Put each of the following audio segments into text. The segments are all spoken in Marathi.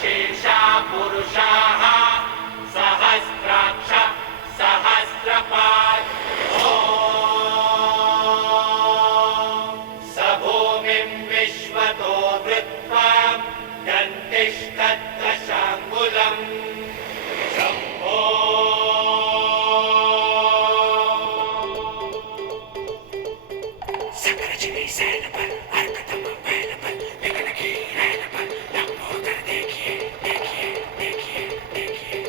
शीर्षा पुरुषाः सहस्राक्ष सहस्रपात् ॐ स भूमिं विश्वतो वृत्वा दन्तिष्ठद्दशाङ्गुलम् शम्भो सकरजनी सैल पर हरकतम बैल पर लेकिन की रैल पर लंबोदर देखिए देखिए देखिए देखिए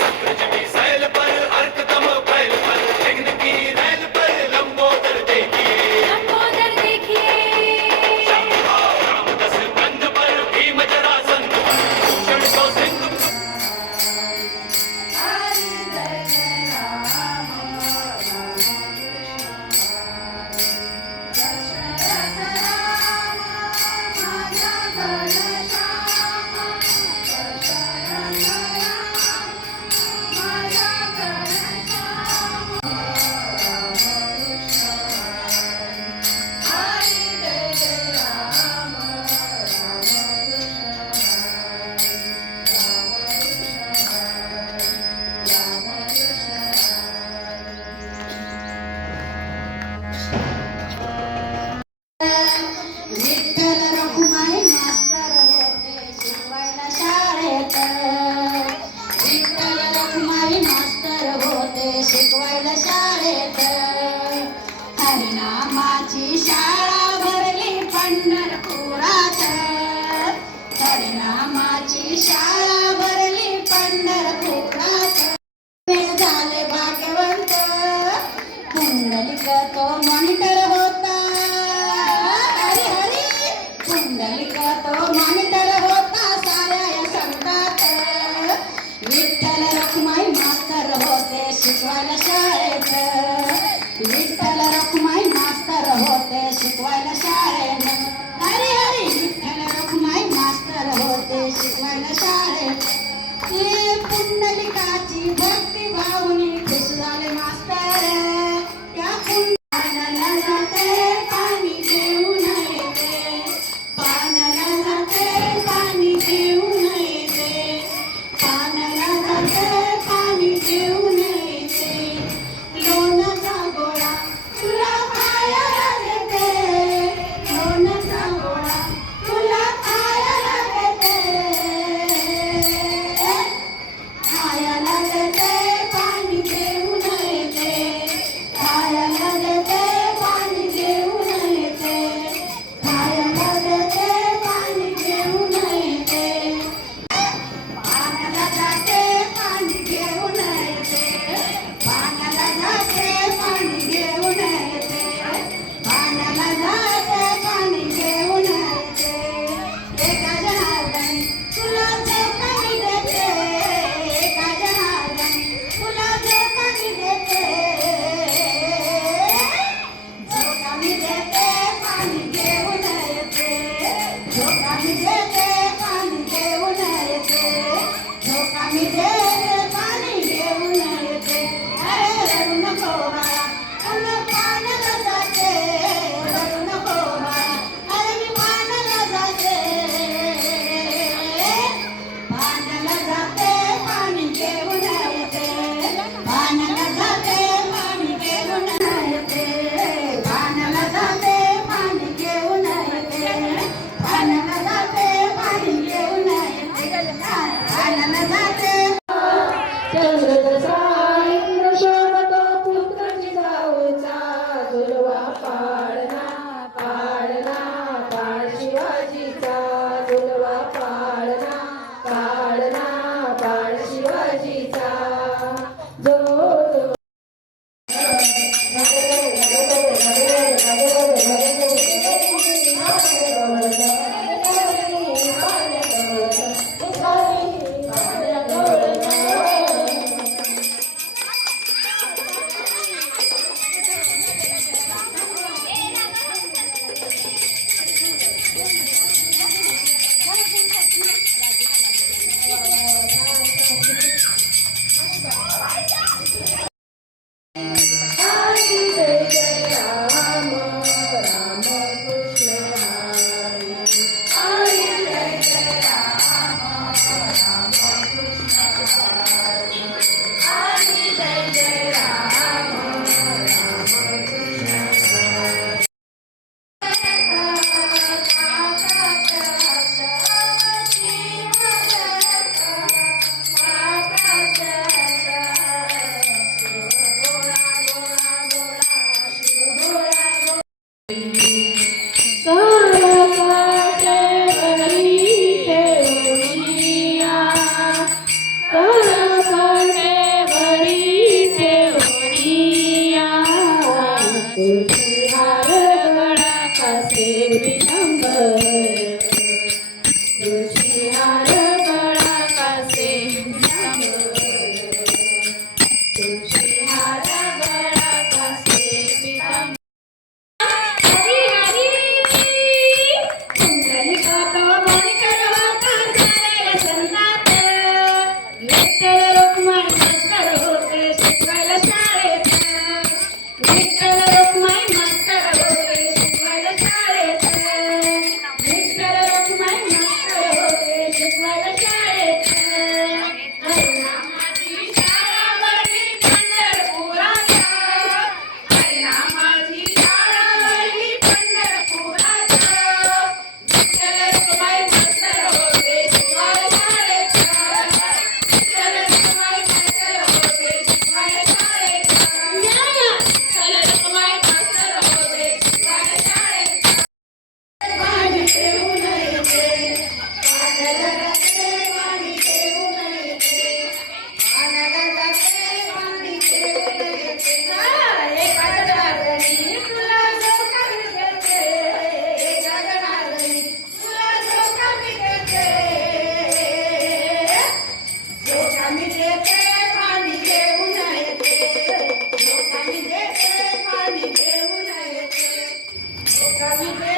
सकरजनी सैल पर हरकतम बैल पर लेकिन की रैल पर लंबोदर देखिए शंभो रामदस बंध पर भीम जरासंध पर भूषण को सिंधु शिकवायला शाळेत हरिनामाची शाळा भरली पंढरपुरात हरिनामाची शाळा भरली पंढरपुरात झाले भाग्यवंत पुंडलिक तो मॉनिटर होता हरी हरी पुंडलिक तो मॉनिटर होता साऱ्या या संघात विठ्ठल रखुमाई मास्तर होते शिकवायला शाळेत विठ्ठल रखुमाई मास्तर होते शिकवायला शाळेत हरी हरी विठ्ठल रखुमाई मास्तर होते शिकवायला शाळेत ते पुंडलिकाची भक्ती भावनी खुश झाले मास्तर त्या पुंडलिकाला जाते पाणी घेऊन येते पाण्याला जाते पाणी घेऊन येते पाण्याला जाते पाणी घेऊन येते लोण्याचा गोळा तुला खायला देते लोण्याचा गोळा तुला खायला देते खायला देते पाणी घेऊन येते खायला देते पाणी घेऊन येते खायला देते पाणी घेऊन येते पाण्याला जाते पाणी घेऊन येते पाण्याला जाते पाणी घेऊन येते पाण्याला जाते पाणी घेऊन येते एका जनार्दनी तुला जो काही देते एका जनार्दनी तुला जो काही देते जो काही देते पाणी घेऊन येते जो काही देते पाणी घेऊन येते जो काही देते पाणी घेऊन येते अरे रडू नको बाळा अरे पाण्याला जाते रडू नको बाळा अरे मी पाण्याला जाते पाण्याला जाते पाणी घेऊन येते पाण्याला जाते पाणी घेऊन येते पाण्याला जाते पितांबर तुळशी हार गळा कासे पितांबर तुळशी हार गळा कासे पितांबर हरी हरी कुंडलिकातो माणिकर होता सारे संतात विठ्ठल रुक्माई मास्तर होते शिकवायला शाळेत विठ्ठल रुक्माई मास्तर होते शिकवायला शाळेत विठ्ठल रुक्माई मास्तर होते शिकवायला शाळेत हरिनामाची शाळा वळली पंढरपुरात हरिनामाची शाळा वळली पंढरपुरात विठ्ठल रुक्माई मास्तर होते शिकवायला शाळेत विठ्ठल रुक्माई मास्तर होते शिकवायला शाळेत विठ्ठल रुक्माई मास्तर होते शिकवायला शाळेत पाणी ठेवून येते पाण्याला जाते पाणी ठेवून येते पाण्याला जाते पाणी ठेवून येते एका जनार्दनी तुला जो कमी देते एका जनार्दनी तुला जो कमी देते जो कमी देते पाणी घेऊन येते जो कमी देते पाणी घेऊन येते जो कमी देते